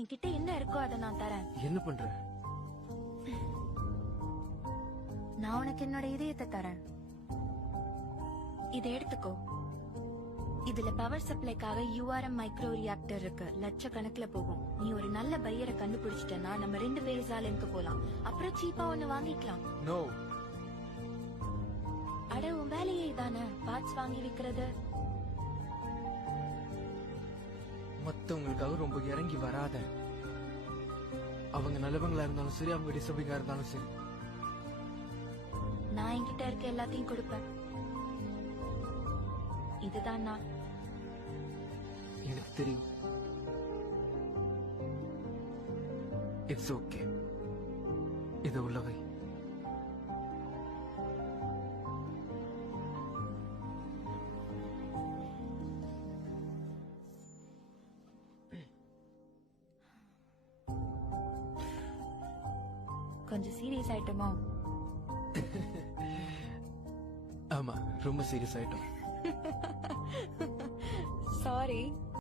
என்கிட்ட என்ன இருக்கோ அதை நான் தரேன். என்ன பண்ற? நான் உனக்கு என்னோட இதயத்தை தரேன். இதை எடுத்துக்கோ. இதுல பவர் சப்ளைக்காக யூஆர்எம் மைக்ரோ ரியாக்டர் இருக்கு. லட்சக்கணக்குல போகும். நீ ஒரு நல்ல பையரை கண்டுபிடிச்சிட்டனா நம்ம ரெண்டு பேரும் சாலனுக்கு போலாம். அப்புறம் சீப்பா ஒண்ணு வாங்கிக்கலாம். நோ அட உன் வேலையே தானே பார்ட்ஸ் வாங்கி விக்கிறது. மத்தவங்களுக்காக ரொம்ப இறங்கி வராத. அவங்க நல்லவங்களா இருந்தாலும் சரி அவங்க டிசபிங்கா இருந்தாலும் சரி. நான் என்கிட்ட இருக்க எல்லாத்தையும் கொடுப்பேன். இதுதான் நான். எனக்கு தெரியும். இட்ஸ் ஓகே இது உள்ளவை. கொஞ்சம் சீரியஸ் ஆயிட்டோமோ? ஆமா ரொம்ப சீரியஸ் ஆயிட்டோம். சாரி